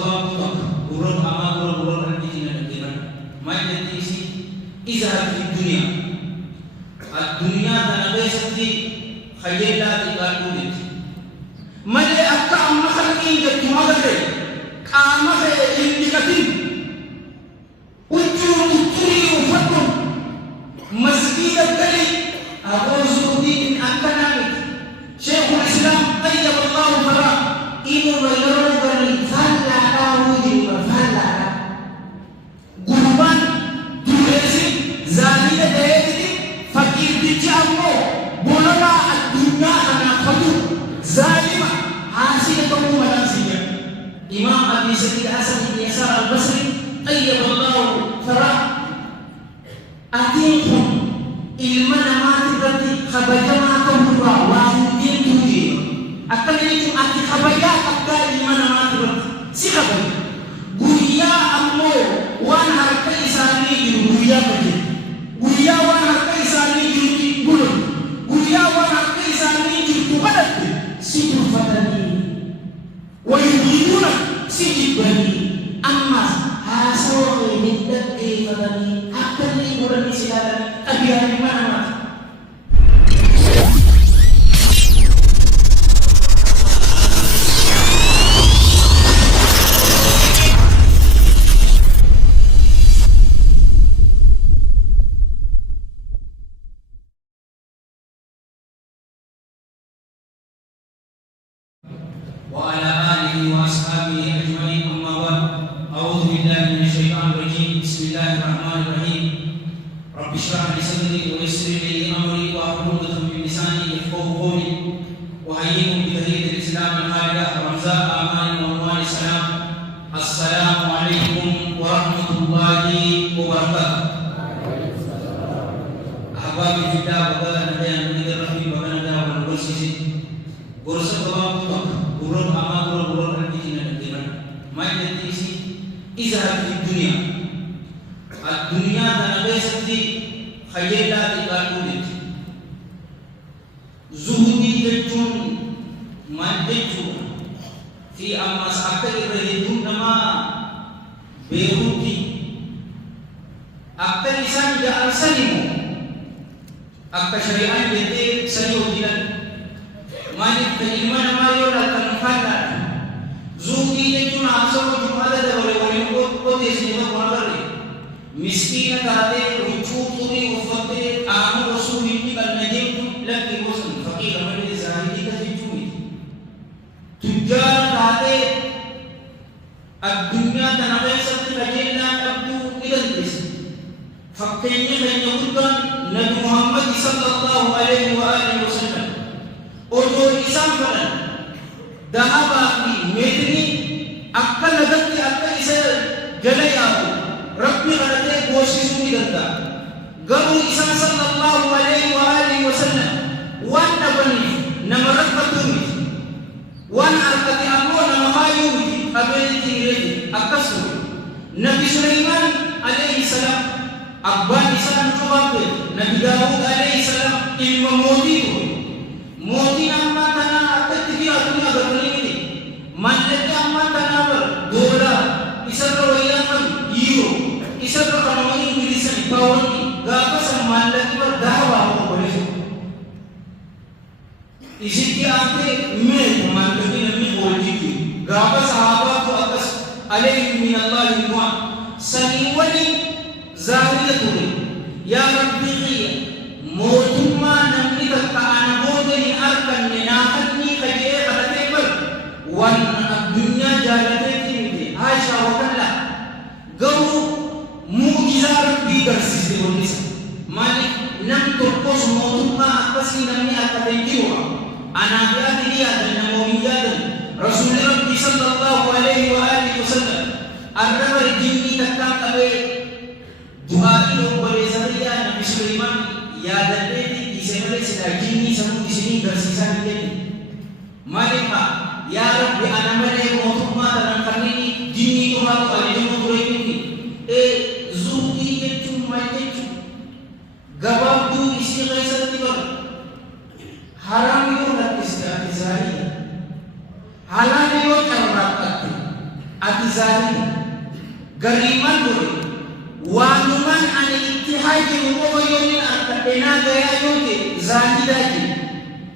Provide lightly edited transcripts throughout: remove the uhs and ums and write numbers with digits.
gabaabduu gurroota hamaa gurroota rabbiitiin dhaggeeffanna. Maal jetti isi izhar fi duniyaa. Addunyaa kana keessatti qajeelaa xiqqaadhuu jetti. Malee akka amma kalqiin jettu magarre qaama kee hin dhiqatin. Huccuu uturii uffadhu masgiida gali agoosudii akkanaa miti. Sheikhul Islaam Tayyiballaahu Faraa inuma yeroo gari faallaadhaa wujjiba faallaadhaa. Gurbaan dureessi zaalila ta'eeti fakkiirtichi ammoo bololaa addunyaa kanaafatu zaalima haasila ta'uu malaasiya. Imaam Abi Sa'iid Hasan ibn Yasaar al-Basri Tayyiballaahu Faraa atiin kun ilma namaati irratti kabajamaa ta'uurraa waan deemtuu deema. Akkana jechuun ati kabajaa qabdaa ilma namaati irratti si kabaja. Guyyaa ammoo waan harka isaanii jiru guyyaa kajeela. Guyyaa waan harka isaanii jirutti bulu. Guyyaa waan harka isaanii jirtu kadhatte si tuffatanii. Wayyiduuna si jibbanii. Ammas haasawaa hin dhaggeeffatanii akka inni godhanii si ilaalanii xabiyaa ilma namaati. وعلى آله وأصحابه أجمعين أما بعد أعوذ بالله من الشيطان الرجيم بسم الله الرحمن الرحيم رب اشرح لي صدري ويسر لي أمري واحلل عقدة من لساني يفقهوا قولي وحييكم بتحية الإسلام الخالدة رمزاء آمان وأموال السلام السلام عليكم ورحمة الله وبركاته. أحبابي في الله وقال نبينا من الرحيم وبندا والقرسي قرص الله gurroota hamaa gurroota rabbiitiin dhaggeeffanna. Maal jetti isi izhar fi duniyaa. Addunyaa kana keessatti qajeelaa xiqqaadhuu jetti. Zuhudii jechuun maal jechuudha? Fi ammas akka irra hedduun namaa beekuutti akka isaan jaalatan immoo akka shari'aan jettee sanii hojiidhaan maaliif ilma namaa yoo laatan fallaadha. Zuhudii jechuun haasawaa jum'aata dabale waliin qoteessine tokko agarre. Miskiina taatee huccuu xurii uffattee qaama osoo hin dhiqanne deemtu lakki gosan faqiira malee zaahidii jechuu miti. Tujjaara taatee addunyaa kana keessatti qajeelaa dhabduu ni dandeessa. Fakkeenyi keenya guddaan Nabi Muhammad sallallahu alaihi wa alihi wa sallam odoo isaan fedhan dahabaa fi meetrii akka lagatti akka isa jala yaa'u rabbi kadhatee goosisuu ni danda'a. Garuu isaan sallallahu alaihi wa alihi wa sallam waan dhabaniif nama rakkatuu miti. Waan harkate ammoo nama haayuu miti qabeetti hireeti akkasuma. Nabi Suleymaan alaihi salaam abbaan isaan cufaafte Nabi Daawud alaihi salaam ilma mootii ture. Mootiin amma tanaa akkatti fi addunyaa agartanii miti. Mallaqni amma tanaa bara doolaa isarra wayyaa qabu yiiroo isarra kanamanii ingilisan paawanii gaafa san mallaqni bara dahabaa obboleessu. Isitti aantee meetu mallaqni namni oolchiiti. Gaafa sahabaatu akkas alayhi min Allahi du'aa sanii waliin zaahida ture. Yaa rabbii qiyya mootummaa namni takka ana booda hin arganne naafanni qajeelee kadhatee bar waan addunyaa jaalateetti miti haashaa wakalla garuu muujizaa rabbii garsiiste wannisa. Maaliif nam tokkos mootummaa akkasii namni akkate hin jiru. Anaaf yaadni yaadan namoonni yaadan rasuulli rabbii sallallahu alaihi wa alihi wa sallam arraba jinni takkaan qabee du'aa'ii obboleessa biyyaa Nabi Suleymaan yaadadheeti isa malee silaa jinnii samuu isinii garsiisaa hin jenne. Maaliif yaa rabbi ana malee mootummaa tanan kanneen jinnii dhumaatu ajajamu ture inni. Zuhudii jechuun maal jechuun gabaabduu isii keessatti bara haram yoo lakkiste ati zaahida halaala yoo carraaqatte ati zahiri gariman boleh wanuman ani ittihaji ukoba yonin akka enaga ya yote zahidaki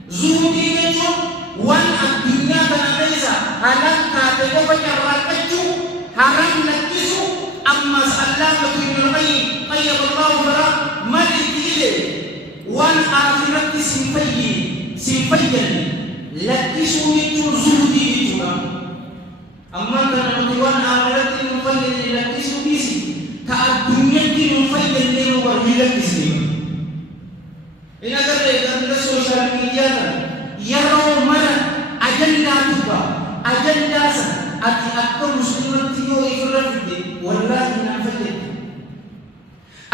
zuhudi jechuun waan addunyaa kana keessa halaan taate qofa carraaqachuu haram lakkisu ammas allaamatu ibnu qayyim qayyadallahu bara malitti ile waan aakiratti sin fayyadne lakkisuu jechuun zuhudii jechuudha. amma kana nuti waan aakiratti nu fayyadne lakkisuu dhiisi ka addunyaatti nu fayyadne nu warri lakkisne in agarree ganda sooshaal miidiyaa kana yeroo mara ajandaa tuba ajandaa sana ati akka muslimatti yoo ifirra fidde wallaahi na fayyadne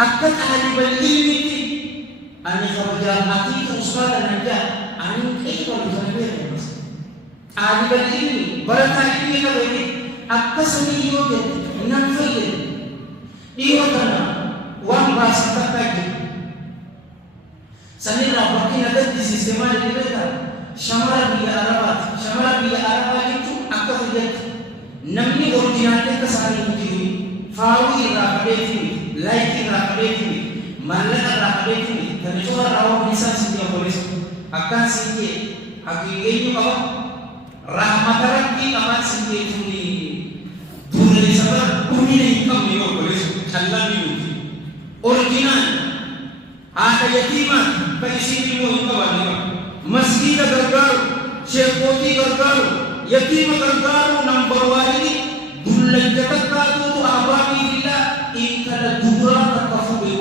akka xaaliban ilmitti ani kabajaan atii ka ustaada najaa ani qeeqalu sana beekamas xaaliban ilmi barataa ilmi qabeeni akkasanii yoo jette nan fayyadne dhiyoo kana waan baasa takkaa jiru sanirraa bakkina gaddi sisteemaa jedheta shamara biyya arabaa jechuun akka fayyadde namni orjinaatee akka isaanii hin jiru faawii irraa qabeetii laayikii irraa qabeetii maallaqa irraa qabeetii kan cufa irraa waan isaan siin qopheessu akkaan siin jee haqiiqeenyu qaba rahmata rabbii qabaan siin jechuun duula isa bara humina hin qabne yoo qopheessu callaa minuuti orjinaan haadha yatiimaa kan isiin immoo hin qabaanne masgiida gargaaru sheekootii gargaaru yatiima gargaaru nambar waa'ini dullajja takkaatuutu abbaabii filaa intala duburaa takka fuudhe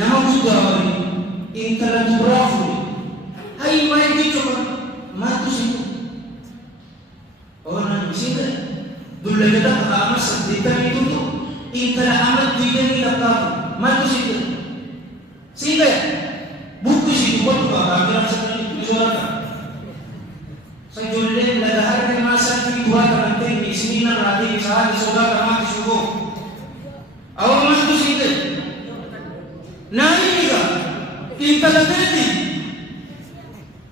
nama guddaa wali intala duburaa fuudhe hayi maal jechuudha maaltu situ oonan isiin dullajja takka amma 80 tuutu intala amma 20 takkaatu maaltu situ sehingga buku situ waktu kehadiran seperti itu disolatkan. Sejujurnya pada hari masa itu dua kantin di sini nanti bisa disolatkan mati subuh. Awal masuk situ. Nah ini kan intelektual,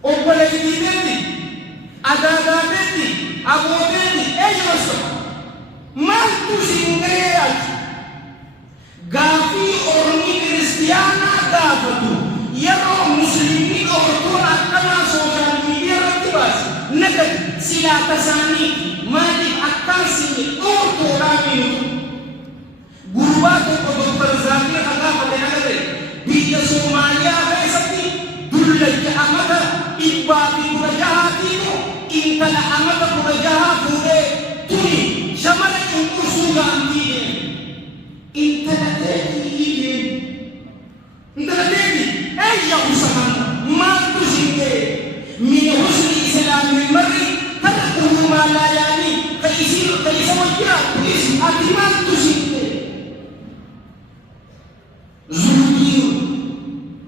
opalai ini, ada ini, abu ini, masuk. Masuk sehingga gafi ormi Kristiana gafatu yeroo musliimni ortoon akkana sooshaal miidiyaa irratti baase nagad silaa tasaanii maaliif akkaan sinne ortoodhaa minutu gurbaa tokko doktar Zaakir hagaafate nagade biyya Soomaaliyaa keessatti dullajja amata 116 intala amata 16 fuudhee tuni shamara cunqursuu gaantii أي مسلمان ما تشينه من حسن الإسلام المرء تركه ما لا يعني فيصير وجرا اسم أتمان تشينه زوجي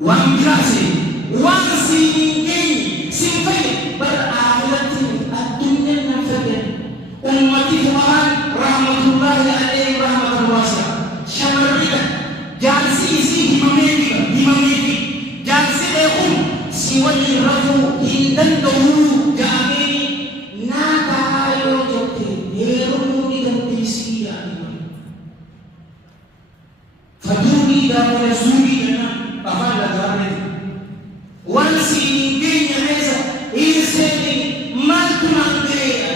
وانجلاسي وانسيني سيفي بالآخرة الدنيا نفذ أمتي فمان رحمة الله عليه رحمة واسعة شمرنا جالسي همامي jansi lekum siwani rafu hindan dohu jamini naka ayo jote heru ni gantisi ani faduni da rasuli na afala gane wansi ingenya meza iseni maltuna ngea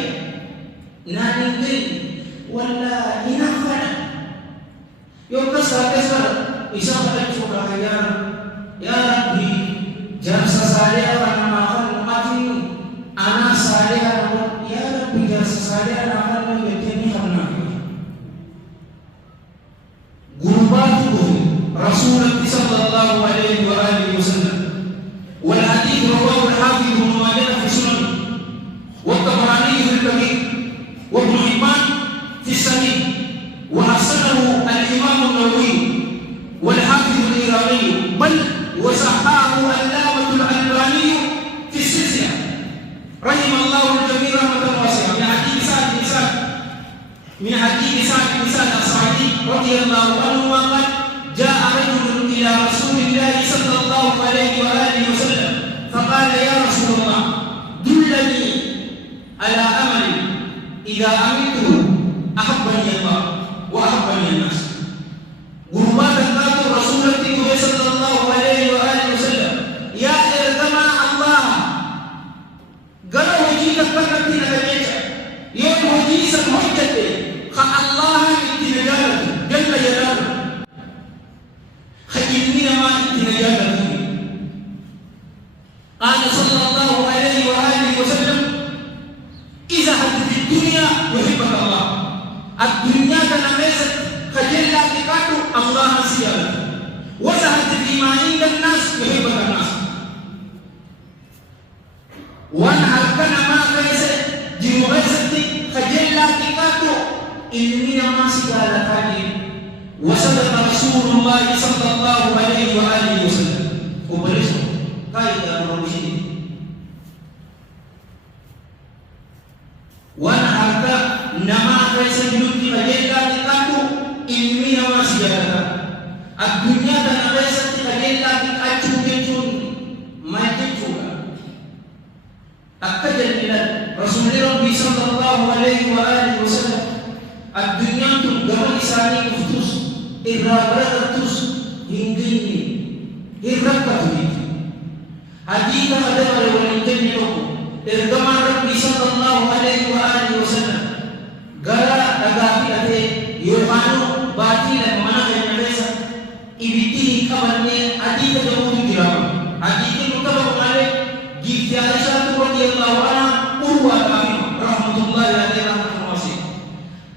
nani ngeni wala inafana yokasa kasa isaka chuka hayana ya Rabbi jasa saya nama akan mati anak saya ya Rabbi jasa saya akan menjadi karena gurbatu Rasulullah sallallahu alaihi wasallam wal hadith rawahu al-hafiz ibn Majah fi sunan wa Tabarani fi al-Kabir wa Ibn Hibban fi sahih wa hasanahu al-Imam an-Nawawi wal hafiz al-Iraqi bal وصححه العلامة الألباني في السلسلة رحم الله الجميع رحمة واسعة من حديث سعد بن الصاعدي رضي الله عنه قال جاء رجل إلى رسول الله صلى الله عليه وآله وسلم فقال يا رسول الله دلني على أمر idza amitu ahabbani Allah wa ahabbani an-nas. Gurmatan katu Rasulullah sallallahu alaihi wa alihi wasallam ya ergama Allah gala wajida kanati nagajecha yo wajisa hujjate kha Allah itinajala jalla jalalu khayinna ma itinajala. Qala sallallahu alaihi wa alihi wasallam idza hadith ad-dunya yuhibbuka Allah. Ad-dunya kana meza khajalla tikatu Allah siyala wa hadith bima inda an-nas yuhibbuka an-nas. Wan halkana ma kaisa jimughasati khajalla tikatu ilmiya ma siyala kadi wa sadaqa Rasulullah sallallahu alaihi wa alihi wasallam. Ubalisu kaida manusia wana harka nama kaisa jiluti khajalla tikatu ilmiya ma siyala ad-dunya kana kaisa khajalla tikatu ketun majitua akajalla Rasulullah sallallahu alaihi wa alihi wasallam ad-dunya tu gamal isani kuftus irraqatus hingini irraqatu haditha adama walintani toko irgama Rabbi sallallahu alaihi wa alihi wasallam gara agafi ate yohanu batilan mana yanaweza ibiti kabanne haditha jamu kirama hadithi mutabarak alaih gifti Aisyah radhiyallahu anha urwa kami rahmatullahi alaihi rahmatun wasi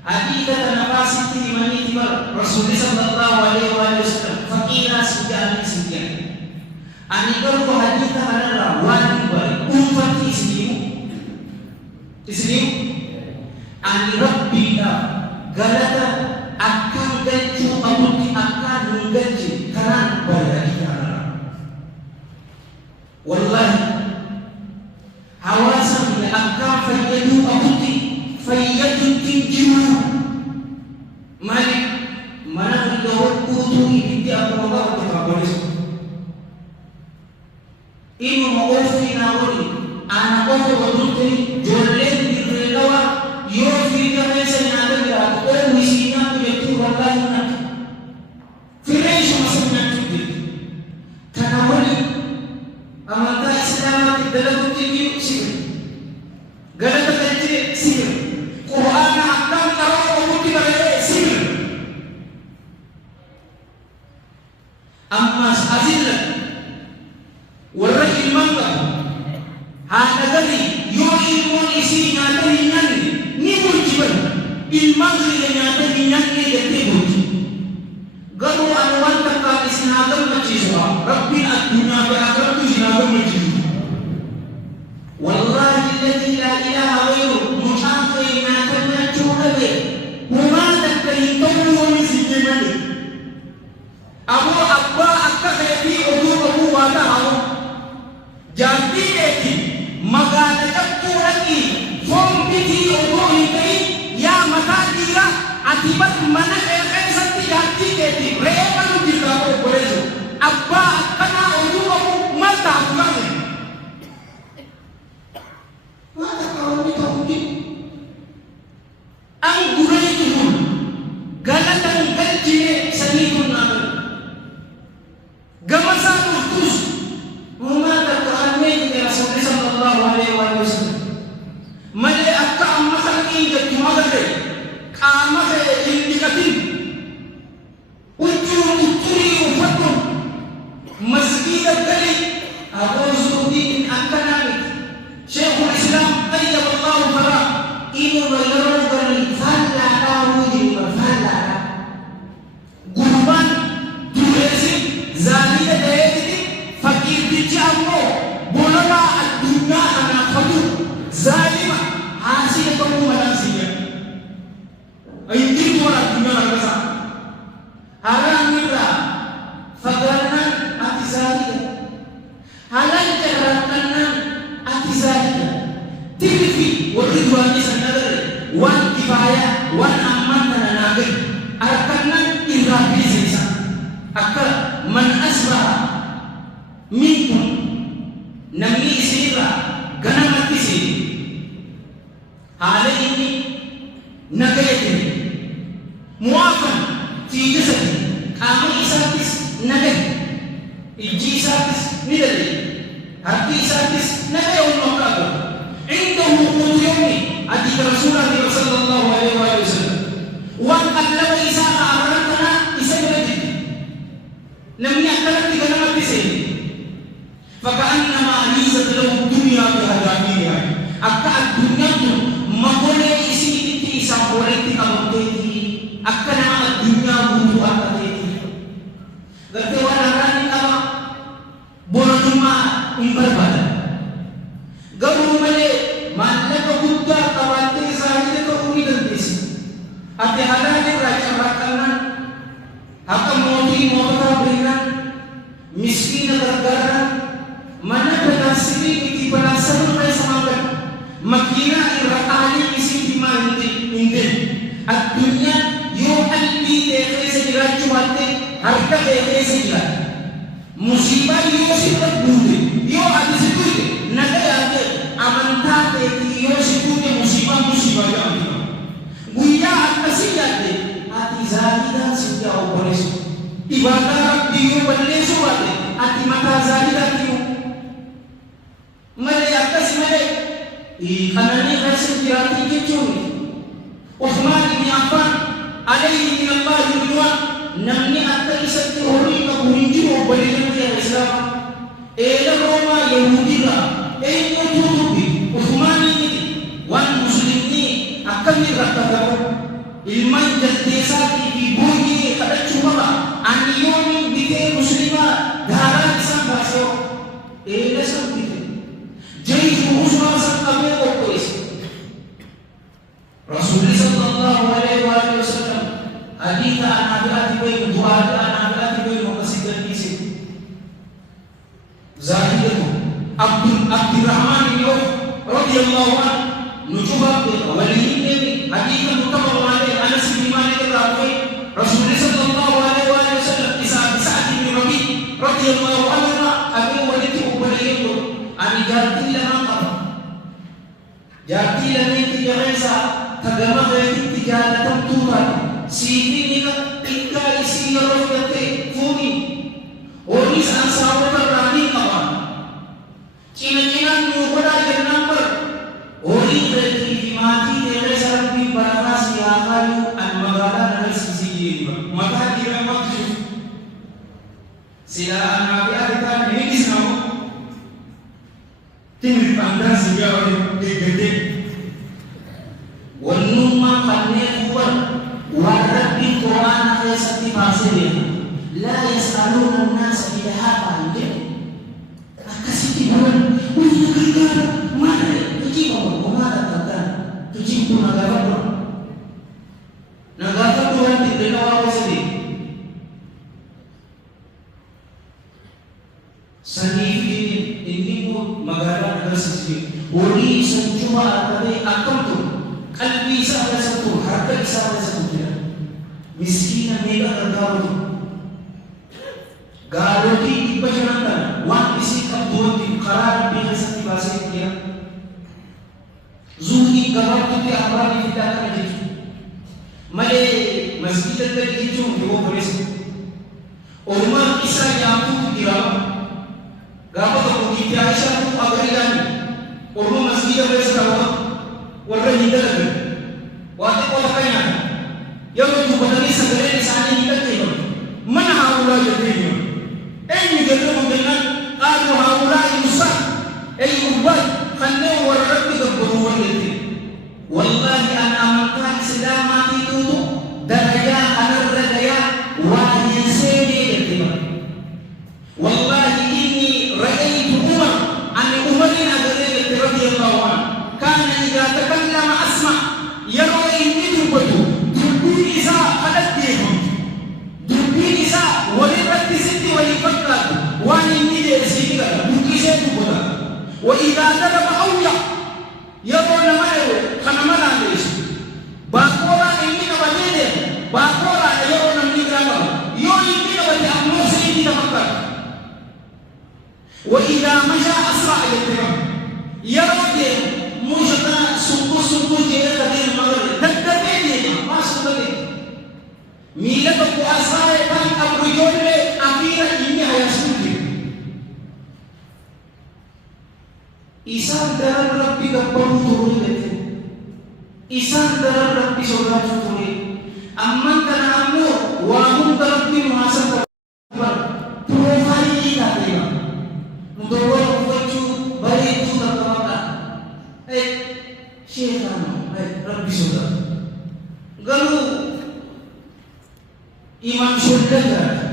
haditha tanafasi timani tibar Rasulullah sallallahu alaihi wa sallam fakira sujani sujani anikar ko haditha hanara wajib ummati islimu an rabbina galata akan gancu abuti akan mengganci karan barahita wallahi hawasan ya akan fayyadu abuti fayyadu tinjimu malik mana gawat kutu ibiti apa Allah terkabolis ibu maufi nawani anak ofe wadutri jolen direlawa yo figa mesa nyada o misinya tu wallahi na firesh masanya tu tanawali amata islam tidalagu tigi sir galata tadi sir Quran akan tahu umuti bare sir amma azilla warrahil manga hada gari yo ilmu isi nyata nyani ni mulkiban ilmu nyata nyani gete buji garu anwan ka isnadam machiswa rabbi ad-dunya bi akhirati isnadam machiswa wallahi alladhi la ilaha ghayru muhaqqi ma tanatu abe huma takaytum wa misjimani abu abba akka khayti udu wa ta'ala jadi eki magana jakku lagi form biti ogo kai ya mata dira akibat mana santi hati eki reba lu dira ko bolezo abba kana ogo mata bukan mata kau ni kau ni ang gurai itu galatan galjine sanitun namu gamasan utus mumata Rasulullah sallallahu alaihi wasallam male akka amma khalqi ga tumagade kama ke indikatin uturi ufakum masjid al-kali Abu Zuhdin al-Kanani Syekhul Islam tayyibullahu fara inu walarugani falla dawudi falla gurban duresi zalida dayati fakir dijammo bolana ad-dunya ana khadu zalima hasil kamu malaysia ayindi wala dunya rasa haram mitra fagaran atizalika halal jaratan atizalika tifi wa ridwani sanadar wan kifaya wan amman nagar arkanan irabi sisa akal man asbaha minkum nami isira ganang atisi hal ini نجاة موافا في جسده قام إساتس نجاة الجي ساتس ندري هرتي ساتس نجاة المقابل عنده قوت يومي أدي رسول الله صلى الله عليه وسلم وقد لو إساء أمرتنا إساء لم يأكلت كلمة بسيط فكأنما أنيزت له الدنيا بهداميها أكا الدنيا مقولة إسيتي إساقولتي كمتيتي أكا نعم الدنيا بوضوء أكتيتي قلت وانا راني أما بولنما إمبربادا قبل ملي ما لك بوضوء كواتي زاهدة كوري دنتيسي أتي هلالي راجع راكنا أكا موتي موتا برينا مسكين درگارا mana penasiri iti penasaran kaya semangat makina irakali isi dimanti indin at dunya yo albi dekhe sejira cuate harga dekhe sejira musibah yo sifat bude yo hadis itu naga ade amanta dekhe yo sifat musibah ya guya atasiyate ati zahida sejia oboles ibadah diyo baleso ade ati mata zahida diyo ملي أكتس ملي خناني غيسن جراتي كتوني عثمان بن عفان عليه من الله الرضوان نمني أكتس تهوري كبرينجي وبرينجي يا إسلام إلى روما يهودي لا إيه يتوبي عثمان يدي وان مسلمي أكمل ركضه ilman jadesati di bumi kada cuma anioni bite muslima dara isam baso ele sam jadi usaha sampai kokois Rasulullah sallallahu alaihi wasallam hadits anak-anak tiba dua anak-anak tiba mengasihan isi Zahid Abdurrahman bin Auf radhiyallahu anhu nujuba waliyin hadits muttafaq alaih Anas bin Malik radhiyallahu Rasulullah sallallahu alaihi wasallam Sa'd bin Rabi radhiyallahu anhu abi walid ubaliyin ani jati jati lagi tiga resa kagama lagi tiga datang Tuhan sini nika tinggal isi roh kate funi oris ansawat rani kawan cina-cina nyupada yang number ori berarti mati dari sarang baranas yang kayu an magala dari sisi ini maka dia maksud sila nabi ada ini kisah tinggi pandang sehingga orang gede wanuma kanne kuat warat di Quran ayat sati pasir la yasaluna an-nas ilaha illa akasiti bulan ujikan mana tuji mau mana kata tuji pun negara Tuhan di negara sendiri sendiri ini pun magara tersendiri. Ori senjuma tapi akam tu, kalbi sama satu, harta sama satu dia. Miskin mega terkau tu. Garoti di perjalanan, wan isi kabut di karar di satu bahasa dia. Zuhdi garot tu dia apa ni kita akan jadi. Male masjid terkait itu dia boleh. Orang kisah yang tu dia Gapa tu kita Aisyah tu agarian, orang masjid ada sekarang, orang hinda lagi, waktu kau kaya, yang tu badani segera di sana hinda tu, mana haula jadi ni? Ini jadi mungkinan kalau haula Musa, ubah, kena orang itu berbuat jadi. Wallahi anak Islam mati tu daya anar daya wahai seni jadi. Wallahi رأيت عمر عن عمر رضي الله عنه كان إذا تكلم أسمع يروي منه دبي نساء خلقهم دبي نساء ولبت ست ولفكر وان النيل سيكا بكيشة بودا وإذا ضرب أويا يرون ما يرون خنما ليش باكورا إني كبدينه باكورا يرون من كلامه يو إني كبدي أمور سيدي تفكر وإذا مشى أسرع يتبع يرى مجتمع سنكو جيدا تدين المغرب تدبين isaan daran Rabbi gabbaruu turuu jette. Isaan daran Rabbi sodaachuu ture. Amman kana ammoo waa hunda Rabbi nu haasata piroofaayilii taatee mudawwara uffachuu bareedduu takka maqaa sheekhaan Rabbi sodaatu. Garuu Imam Shuldaga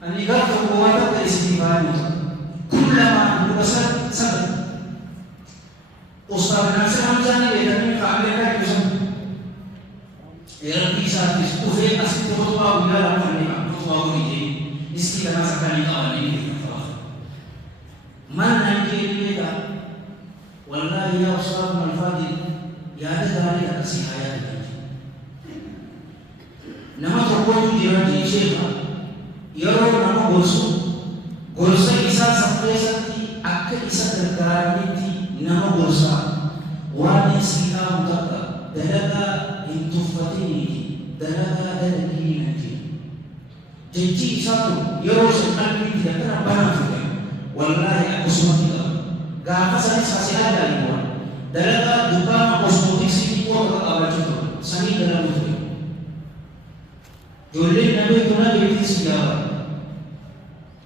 ani gaafa bu'aa takka istifaani kullama mubasar sabat Ustaz Nasir Hamzah ni bedani kaamil ka kusan Rabbi saatis ufe asli khutbah wala khutbah khutbah ni iski kana sakali kawan ini man nanti kita wallahi ya Ustaz Al-Fadil ya ada dari kasih hayat nama terkuat di Syekh yeroo nama gorsa isaa sapheessatti akka isa gargaaranitti nama gorsa waan isii dhaamu takka dalagaa hin tuffatiniifi dalagaa dalagii nanti jechi isaatu yeroo sun qalbiitti dakkana banaa ture wallaahi akkasumatti qaba gaafa sanis hasilaa daaliiwwan dalagaa dubbaama osmootiksii qofa qabachuu ture sanii dalaguu ture Jolin nabi kuna beeti siyawa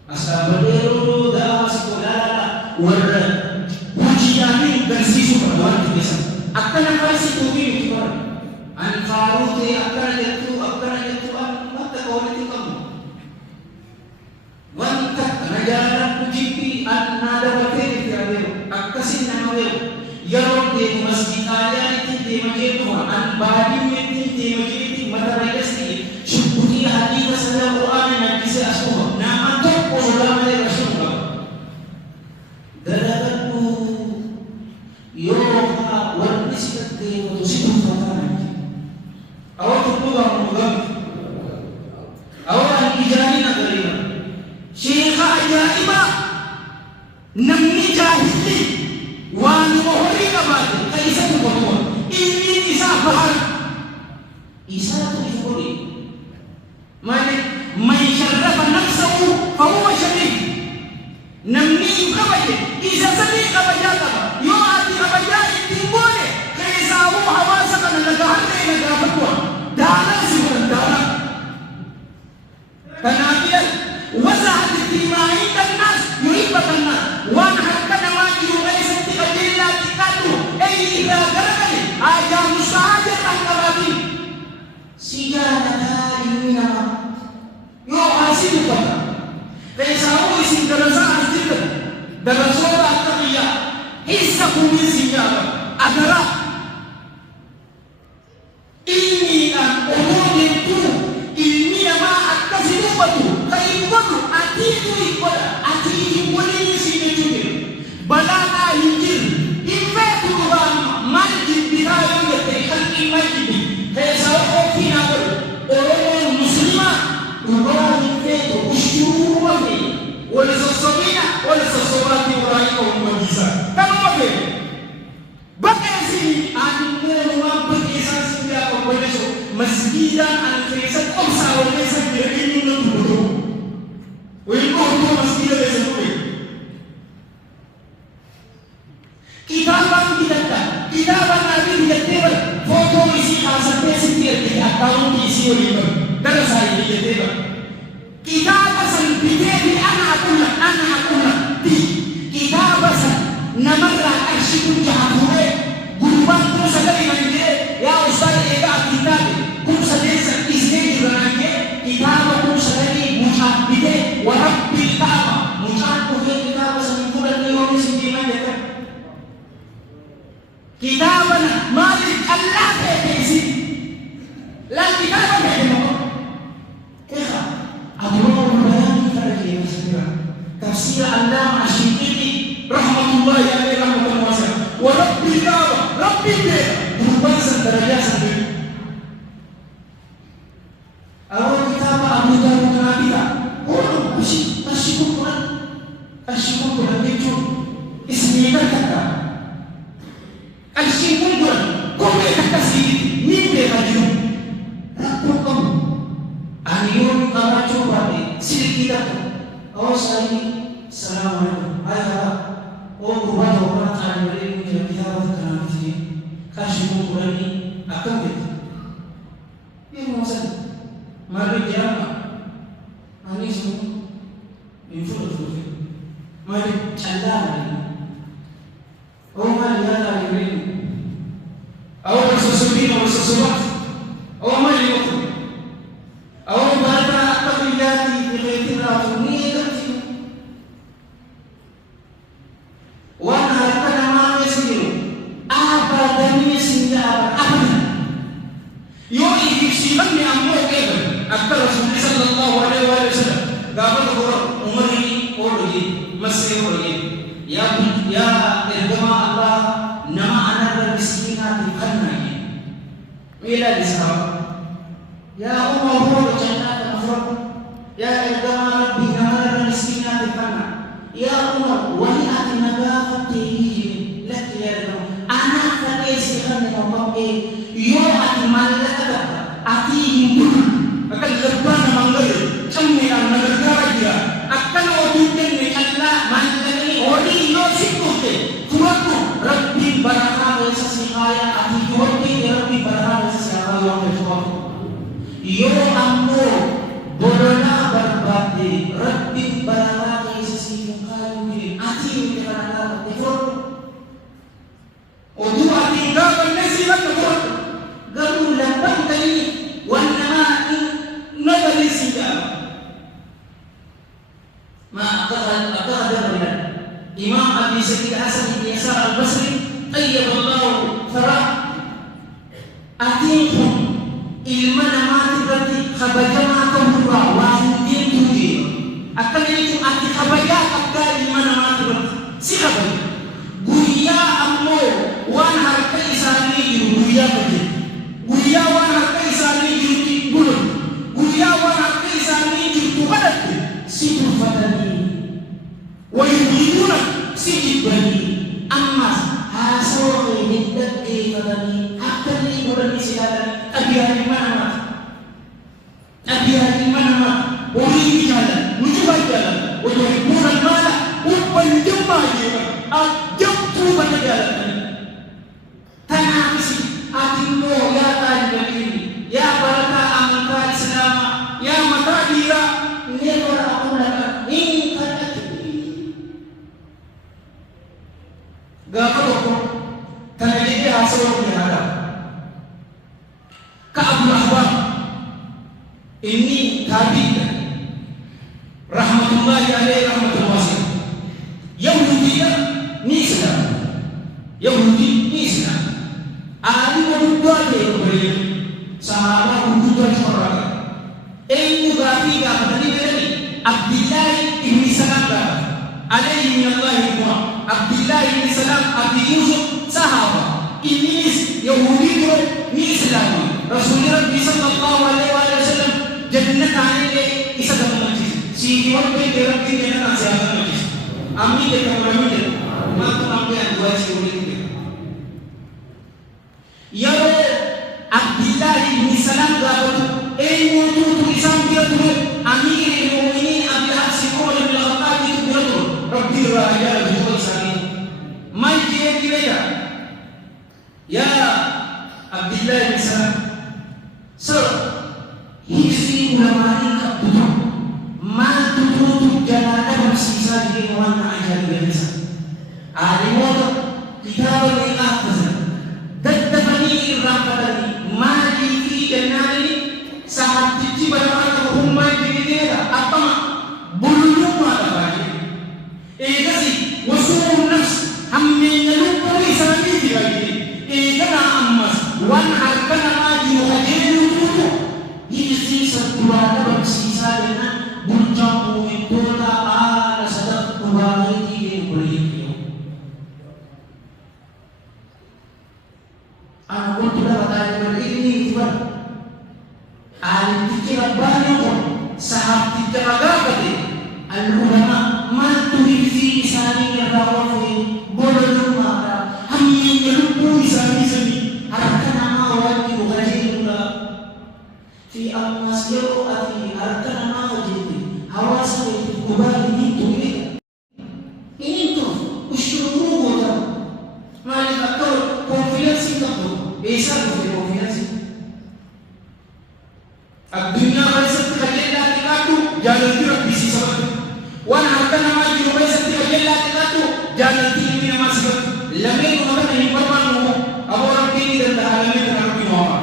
asabadero da sekolah warna ujian bersisu pada biasa akan kasih tujuh itu an farute akan itu mata kau itu kamu wanita najaran ujipi an nada materi tiada akasin nama yarong de masjid aja itu de masjid an badi meeting de masjid mata rajasi Syukuti hadis masalah Quran yang bisa asal nama tu ulama yang Rasulullah. Dalam tu, yoga warna seperti itu siapa faham? Awak tu bukan. Awak ijari nak beri. Syekh ajaib. Namni jahili. Wani mohori kabar. Kaisa tu betul. Ini isa faham. Isa tu boleh. Man syarrafa nafsahu fahuwa syarif namni kabaje isa sabi kabajaka yo ati kabaja timbole kaisa hu hawasa kana nagahanne nagapatwa dana siburan dana kanabiyan wasa'at ijtimai nas yuhibban nas wa hakana wajibu laysa tiqadilla tiqadu ay idza galakali aja musahajat al-qababi sijana ilmina yo hasil kata kaisa isi darasa asdika darasa at-taqiyya hissa kumisiya agara ini an umur itu ini nama at-tasibatu kaibatu atitu ikwala atitu boleh sini juga balana hijir infatu wa majid bihayam ketikal imajid kaisa okina orang muslimah Orang itu usyur wajib, oleh sesuatu, oleh sesuatu orang itu mujizat. Kamu apa? Bagasi anu rumah berkisah sudah komponen masjid dan anfesan omsa oleh sesuatu ini nunggu. Untuk masjid ada sesuatu. Kitaban tidak, kitaban Nabi tidak tebal. Foto isi asal pesisir di akaun isi oliver. Terus saya dikatakan kita pasal bidai anak akulah di kita pasal namarlah arsyikun jahabure guruan terus ada di mana ya ustaz ega kita kursa desa isne juga nanti kita mau sekali muhab bidai warab bilkama muhab kuhe kita pasal bulan lewat sendiri aja kita mana malik Allah kesi lagi kita apa tafsir Allama Asy-Syinkiti rahmatullahi alaihi rahmatan wasi'ah wa rabbil kaaba rabbil berubasan derajat sendiri awal kitab Abu Dawud Nabila oh asyikun Quran itu isminya kata asyikun Quran kome kata sih ni baju aku kamu Ayun kamu coba deh sedikit aku. Oh saya Assalamualaikum. Ayah, oh berubah orang cari beri menjadi kita karena ini kasih mengurani akan kita. Ini maksud mari jama, ani semua info itu. Mari canda. Oh mari ada beri. Awak bersesuatu, bersesuatu. Oh mari itu. Awak berada apa terjadi di dalam ini kan? Akbar Rasulullah sallallahu alaihi wasallam gabar guru umur ini orang ini masih orang ini ya irgama Allah nama anak miskinat di kana ini ila disab ya umur orang jannah mafrad ya irgama rabbi nama anak miskinat di kana ya umur waliat nagafati lak ya anak tadi sihan Allah yo atmalaka ati hidup akan leban manggal kami ang nagagara dia akan odutin ni Allah mandani ori no sikute kuwaku rabbi baraka sa sikaya ati yorti rabbi baraka sa sikaya ang kuwaku yo ammo bolona barbati rabbi baraka sa sikaya ni ati ni kanana tekor odu ati gaban nasibat tekor garu lamban kali wanama نبل السجاب ما أقرأ من إمام أبي سعيد حسن بن يسار البصري طيب الله ثراه أتيكم إلمنا ما تبتي خبجما تهرى وعندين تهير أكلمكم أتي خبجا أبقى إلمنا ما تبتي سيخبج قويا أمو وان هركي ساني قويا بجي قويا وان هركي ساني قويا Kuya wana kisa nini tuhadati situ fadani wa yudhibuna sijibani amma hasore hiddati fadani hakani burani siladani abiyani mana uri jalan mujuba jalan wa yuhibbuna al-mala ubban jumma jiwa ajabtu pada jalan tanamisi atimmo ya tajibani ya baraka amka Islam ya matadira nekora akunaka inkatati gafaro tanajidi asoro ni hada ka Abu Ahwab ini tabi'in rahmatullahi alaihi rahmatul wasi Yahudi ni Islam Yahudi ni Islam ali wadudwa de sahabat hubungan orang ilmu gafiga dari beri Abdullah ibn Salam alaihi minallahi wa Abdullah ibn Salam Abi Yusuf sahabat ini Yahudi ni Islam Rasulullah sallallahu alaihi wasallam jannat aane isa dalam majlis si waktu dia jannat aane majlis amin de kami de maka ambil dua si ini ya Abdullah ibn Salam gabatu mutu isam dia tu amir al-mu'minin Abi Hafs bin al-Khattab itu betul Rabbi raja jual sani mai kira ya Abdullah ibn Salam so hizi ulama ni betul ma tutu jangan bersisa di mana ajar biasa alimot kitab al-ahfaz dadafani irrafadani mali fi jannani sahat cici barang humai dinera apa bulung ada bagi kasi wasul nafs hamme lupa isami lagi kana ammas wan harkana maji muhajirin itu isi sebuah bersisa dengan buncang itu tak ada sadar kembali di beribu aku tidak bertanya ini juga alim tidak banyak sahab tidak agak al ulama mantu hizi isani rawafi boleh mara hammi lupu isani sani harkan nama wajib muhajirin fi ammas yau afi harkan nama wajib hawas kubali itu Isa dhufte confiance. Addunyaa keessatti qajeelaa xiqqaatu jaalalli rabbii si sabatu. Waan harka namaa jiru keessatti qajeelaa xiqqaatu jaalalli ilmi namaa sabatu. Lameen kana hin barbaannu aboo rabbii ni danda'a lameen kana rabbii waaqa.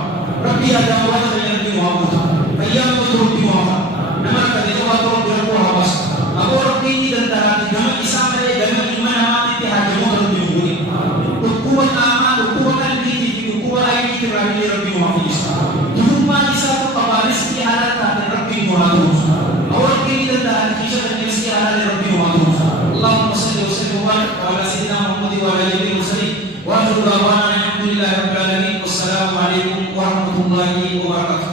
Rabbii aadaa waan ta'e rabbii waaqa. Fayyaa mootu rabbii waaqa. Nama kadhee waa ta'u bira koo hawaasa. Aboo rabbii ni danda'a gama isaa malee gama ilma namaatti haajamoo rabbii hundi. Dhukkuba qaamaa dhukkuba qalbii fi dhukkuba ayitii irraa rabbii waaqa. Tuhummaan isaa qabaanis fi haala taate rabbii waaqa. Aboo rabbii ni danda'a kiisha dandeessi haala rabbii waaqa. اللهم صل وسلم وبارك على سيدنا محمد وعلى اله وصحبه واخر دعوانا الحمد لله رب العالمين والسلام عليكم ورحمه الله وبركاته.